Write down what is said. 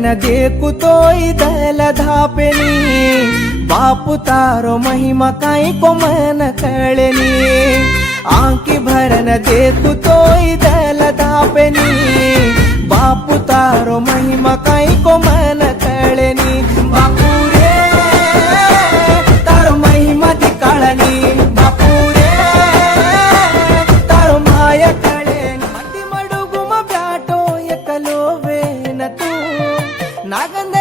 भरन देखु तो दल धापेनी बापू तारो महिमा काई को मन कळेनी आंकी भरन देखु तो दल धापेनी बापू तारो महिमा काई को मन कळेनी बापू रे तारो महिमा दिकाळनी बापू रे तारो माया कळेनी मती मडुगुम ब्याटो एकलो वेन तू नागंद